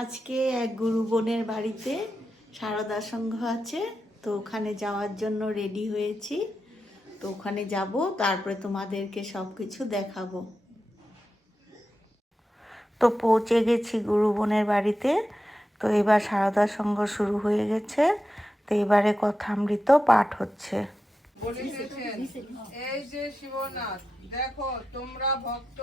আজকে এক গুরু বোনের বাড়িতে সারদা সংঘ আছে, তো ওখানে যাওয়ার জন্য রেডি হয়েছি। তো ওখানে যাব, তারপরে তোমাদেরকে সব কিছু দেখাবো। তো পৌঁছে গেছি গুরু বোনের বাড়িতে, তো এবার সারদা সংঘ শুরু হয়ে গেছে, তো এবারে কথামৃত পাঠ হচ্ছে। এই যে শিবনাথ, দেখো তোমরা ভক্ত,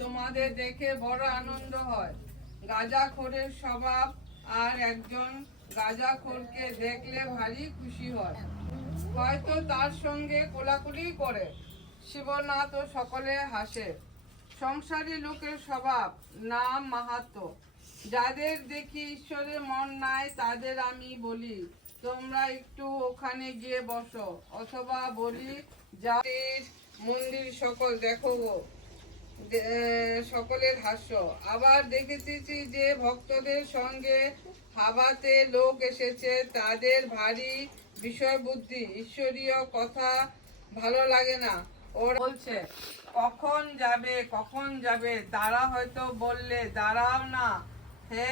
তোমাদের দেখে বড় আনন্দ হয়। গাঁজাখোরের স্বভাব আর একজন গাঁজাখোরকে দেখলে ভারী খুশি হয়। হয়তো তার সঙ্গে কোলাকুলি করে শিবনাথ ও সকলে হাসে। সংসারী লোকের স্বভাব নাম মাহাত্ম যাদের দেখি ঈশ্বরের মন নাই, তাদের আমি বলি, তোমরা একটু ওখানে গিয়ে বসো। অথবা বলি, যাদের মন্দির সকল দেখো গো। সকলের হাস্য। আবার দেখেছি যে ভক্তদের সঙ্গে হাবাতে লোক এসেছে, তাদের ভারী বিষয় বুদ্ধি ঈশ্বরীয় কথা ভালো লাগে না। ওরা বলছে, কখন যাবে কখন যাবে? তারা হয়তো বললে, দাঁড়াও না, হে,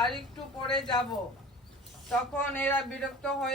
আর একটু পরে যাব। তখন এরা বিরক্ত হয়ে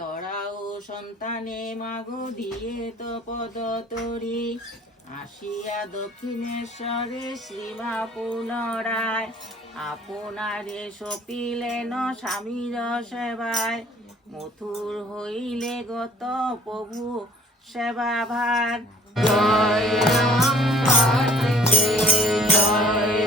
তরা ও সন্তানে মাগো, দিয়ে তো পদ তরি। আসিয়া দক্ষিণেশ্বরে শ্রীমা পুনরায় আপনারে সপিলেন স্বামীর সেবায়। মথুর হইলে গত প্রভু সেবা ভার। জয় রাম জয়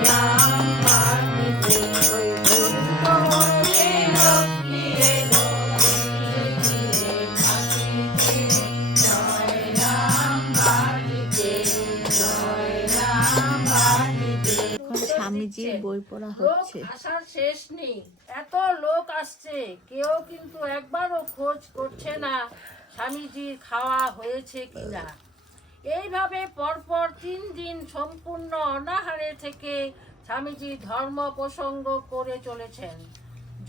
স্বামীজির বই পড়া হচ্ছে। আসার শেষ নেই। এত লোক আসছে কেউ কিন্তু একবারও খোঁজ করছে না স্বামীজির খাওয়া হয়েছে কিনা। এইভাবে পরপর তিন দিন সম্পূর্ণ অনাহারে থেকে স্বামীজি ধর্ম প্রসঙ্গ করে চলেছেন।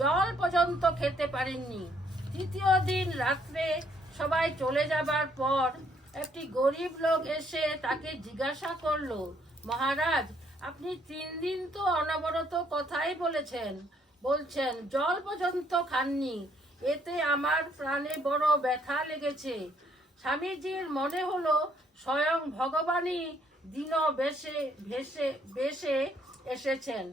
জল পর্যন্ত খেতে পারেননি। তৃতীয় দিন রাত্রে সবাই চলে যাবার পর একটি গরিব লোক এসে তাকে জিজ্ঞাসা করল মহারাজ আপনি তিন দিন তো অনবরত কথাই বলেছেন। বলছেন, জল পর্যন্ত খাননি। এতে আমার প্রাণে বড় ব্যথা লেগেছে। স্বামীজির মনে হলো, স্বয়ং ভগবানই দিন বেশে ভেসে বেশে এসেছেন।